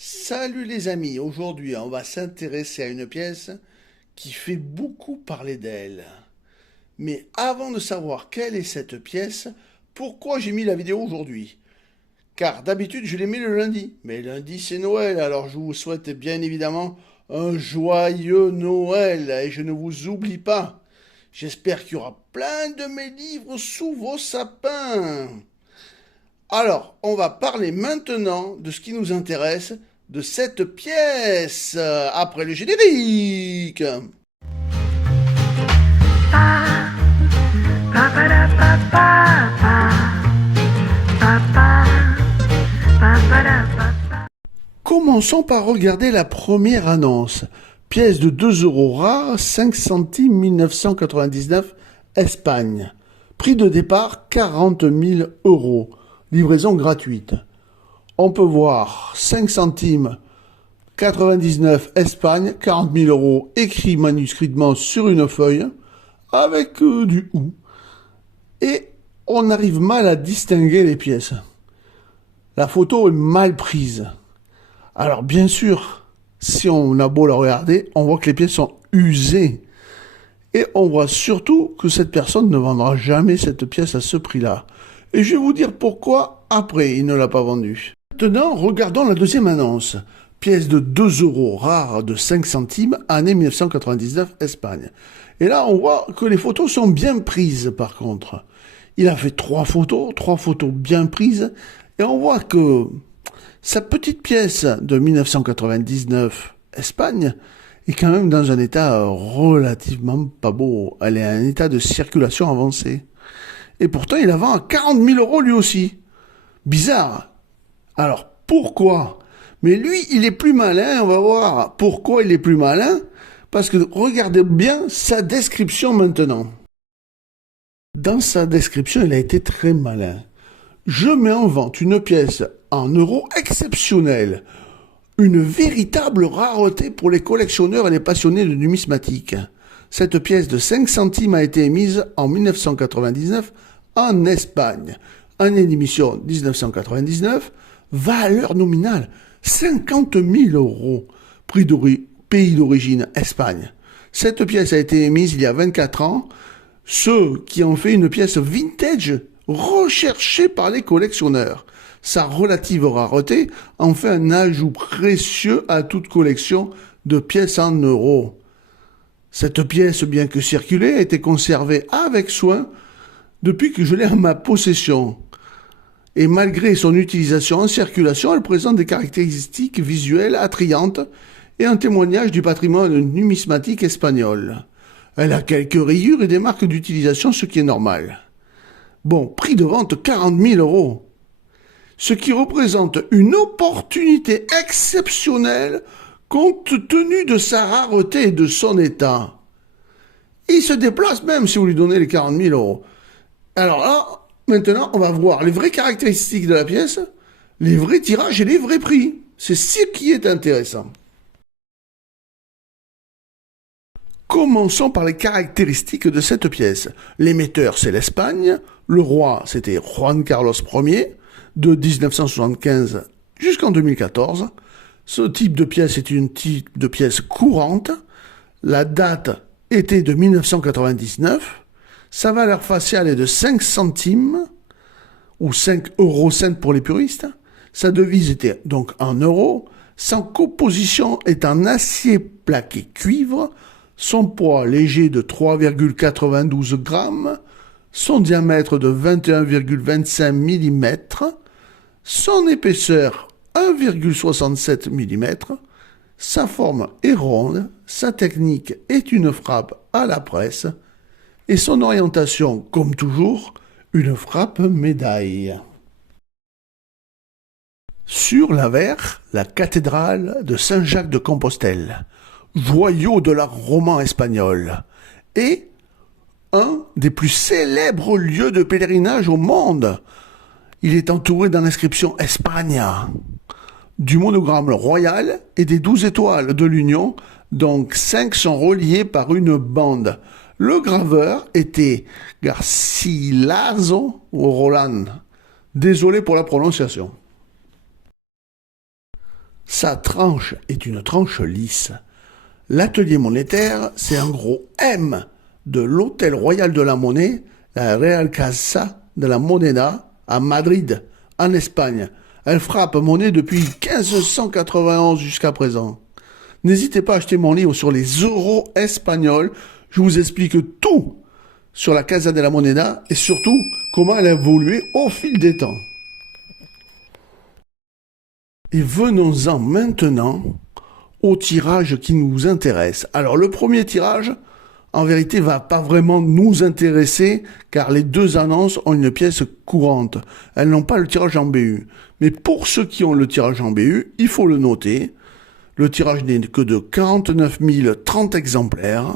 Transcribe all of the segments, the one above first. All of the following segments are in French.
Salut les amis, aujourd'hui on va s'intéresser à une pièce qui fait beaucoup parler d'elle. Mais avant de savoir quelle est cette pièce, pourquoi j'ai mis la vidéo aujourd'hui? Car d'habitude je les mets le lundi, mais lundi c'est Noël, alors je vous souhaite bien évidemment un joyeux Noël et je ne vous oublie pas. J'espère qu'il y aura plein de mes livres sous vos sapins. Alors, on va parler maintenant de ce qui nous intéresse, de cette pièce, après le générique. Commençons par regarder la première annonce. Pièce de 2 euros rare, 5 centimes 1999, Espagne. Prix de départ 40 000 euros. Livraison gratuite. On peut voir 5 centimes 99 Espagne, 40 000 euros écrit manuscritement sur une feuille avec du ou. Et on arrive mal à distinguer les pièces. La photo est mal prise. Alors bien sûr, si on a beau la regarder, on voit que les pièces sont usées. Et on voit surtout que cette personne ne vendra jamais cette pièce à ce prix-là. Et je vais vous dire pourquoi après il ne l'a pas vendue. Maintenant, regardons la deuxième annonce. Pièce de 2 euros rare de 5 centimes, année 1999, Espagne. Et là, on voit que les photos sont bien prises par contre. Il a fait 3 photos bien prises. Et on voit que sa petite pièce de 1999, Espagne, est quand même dans un état relativement pas beau. Elle est en état de circulation avancée. Et pourtant, il la vend à 40 000 euros lui aussi. Bizarre. Alors, pourquoi? Mais lui, il est plus malin, on va voir pourquoi il est plus malin. Parce que regardez bien sa description maintenant. Dans sa description, il a été très malin. Je mets en vente une pièce en euros exceptionnelle. Une véritable rareté pour les collectionneurs et les passionnés de numismatique. Cette pièce de 5 centimes a été émise en 1999 en Espagne. Année d'émission 1999, valeur nominale 50 000 euros. Pays d'origine Espagne. Cette pièce a été émise il y a 24 ans. Ceux qui ont fait une pièce vintage recherchée par les collectionneurs. Sa relative rareté en fait un ajout précieux à toute collection de pièces en euros. Cette pièce, bien que circulée, a été conservée avec soin depuis que je l'ai en ma possession. Et malgré son utilisation en circulation, elle présente des caractéristiques visuelles attrayantes et un témoignage du patrimoine numismatique espagnol. Elle a quelques rayures et des marques d'utilisation, ce qui est normal. Bon, prix de vente 40 000 euros. Ce qui représente une opportunité exceptionnelle compte tenu de sa rareté et de son état. Il se déplace même si vous lui donnez les 40 000 euros. Alors là, maintenant, on va voir les vraies caractéristiques de la pièce, les vrais tirages et les vrais prix. C'est ce qui est intéressant. Commençons par les caractéristiques de cette pièce. L'émetteur, c'est l'Espagne. Le roi, c'était Juan Carlos Ier, de 1975 jusqu'en 2014. Ce type de pièce est une type de pièce courante. La date était de 1999. Sa valeur faciale est de 5 centimes, ou 5 eurocents pour les puristes. Sa devise était donc en euros. Sa composition est en acier plaqué cuivre. Son poids léger de 3,92 grammes. Son diamètre de 21,25 mm. Son épaisseur 1,67 mm. Sa forme est ronde. Sa technique est une frappe à la presse. Et son orientation, comme toujours, une frappe médaille. Sur l'avers, la cathédrale de Saint-Jacques de Compostelle, joyau de l'art roman espagnol, et un des plus célèbres lieux de pèlerinage au monde. Il est entouré dans l'inscription Espagna, du monogramme royal et des 12 étoiles de l'Union, donc 5 sont reliées par une bande. Le graveur était Garcilaso Roland. Désolé pour la prononciation. Sa tranche est une tranche lisse. L'atelier monétaire, c'est un gros M de l'Hôtel Royal de la Monnaie, la Real Casa de la Moneda, à Madrid, en Espagne. Elle frappe monnaie depuis 1591 jusqu'à présent. N'hésitez pas à acheter mon livre sur les euros espagnols. Je vous explique tout sur la Casa de la Moneda et surtout comment elle a évolué au fil des temps. Et venons-en maintenant au tirage qui nous intéresse. Alors le premier tirage, en vérité, va pas vraiment nous intéresser car les deux annonces ont une pièce courante. Elles n'ont pas le tirage en BU. Mais pour ceux qui ont le tirage en BU, il faut le noter. Le tirage n'est que de 49 030 exemplaires.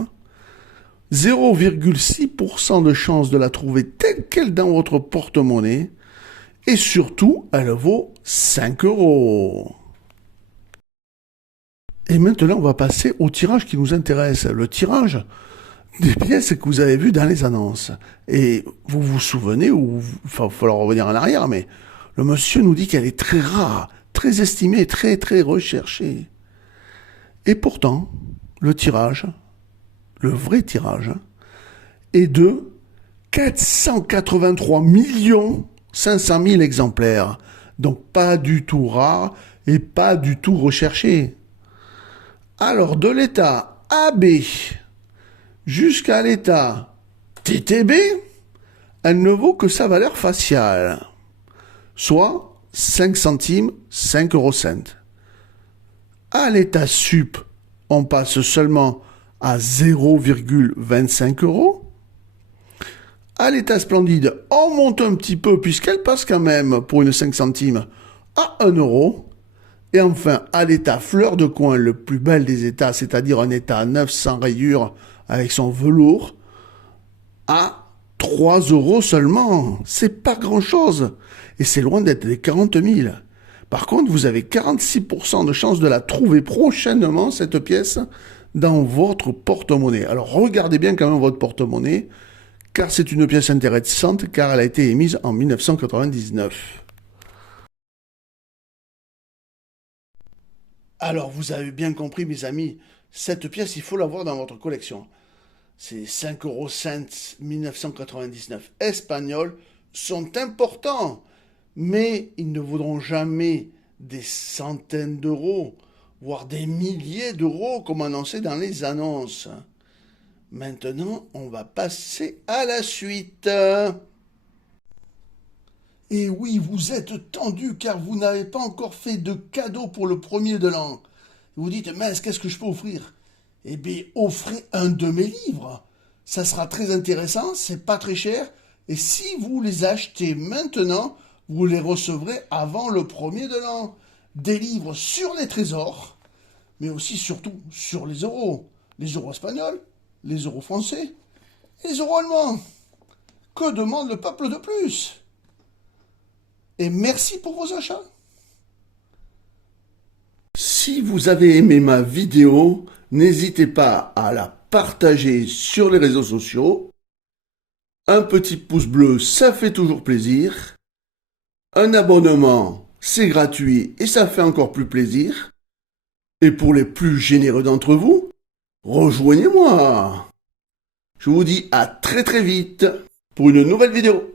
0,6% de chance de la trouver telle qu'elle dans votre porte-monnaie. Et surtout, elle vaut 5 €. Et maintenant, on va passer au tirage qui nous intéresse. Le tirage des pièces que vous avez vues dans les annonces. Et vous vous souvenez, ou il va falloir revenir en arrière, mais le monsieur nous dit qu'elle est très rare, très estimée, très très recherchée. Et pourtant, le tirage, le vrai tirage, est de 483 500 000 exemplaires. Donc pas du tout rare et pas du tout recherché. Alors de l'état AB jusqu'à l'état TTB, elle ne vaut que sa valeur faciale, soit 5 centimes, 5 eurocents. À l'état sup, on passe seulement à 0,25 €. À l'état splendide, on monte un petit peu puisqu'elle passe quand même pour une 5 centimes à 1 €. Et enfin, à l'état fleur de coin, le plus bel des états, c'est-à-dire un état neuf sans rayures avec son velours, à 3 € seulement. C'est pas grand-chose. Et c'est loin d'être les 40 000. Par contre, vous avez 46% de chance de la trouver prochainement, cette pièce, dans votre porte-monnaie. Alors regardez bien quand même votre porte-monnaie, car c'est une pièce intéressante, car elle a été émise en 1999. Alors vous avez bien compris mes amis, cette pièce il faut l'avoir dans votre collection. Ces 5 eurocents 1999 espagnols sont importants, mais ils ne vaudront jamais des centaines d'euros, voire des milliers d'euros comme annoncé dans les annonces. Maintenant, on va passer à la suite. Et oui, vous êtes tendu car vous n'avez pas encore fait de cadeau pour le premier de l'an. Vous dites, mince, qu'est-ce que je peux offrir? Eh bien, offrez un de mes livres. Ça sera très intéressant, c'est pas très cher. Et si vous les achetez maintenant, vous les recevrez avant le premier de l'an. Des livres sur les trésors, mais aussi surtout sur les euros. Les euros espagnols, les euros français et les euros allemands. Que demande le peuple de plus? Et merci pour vos achats. Si vous avez aimé ma vidéo, n'hésitez pas à la partager sur les réseaux sociaux. Un petit pouce bleu, ça fait toujours plaisir. Un abonnement, c'est gratuit et ça fait encore plus plaisir. Et pour les plus généreux d'entre vous, rejoignez-moi. Je vous dis à très très vite pour une nouvelle vidéo.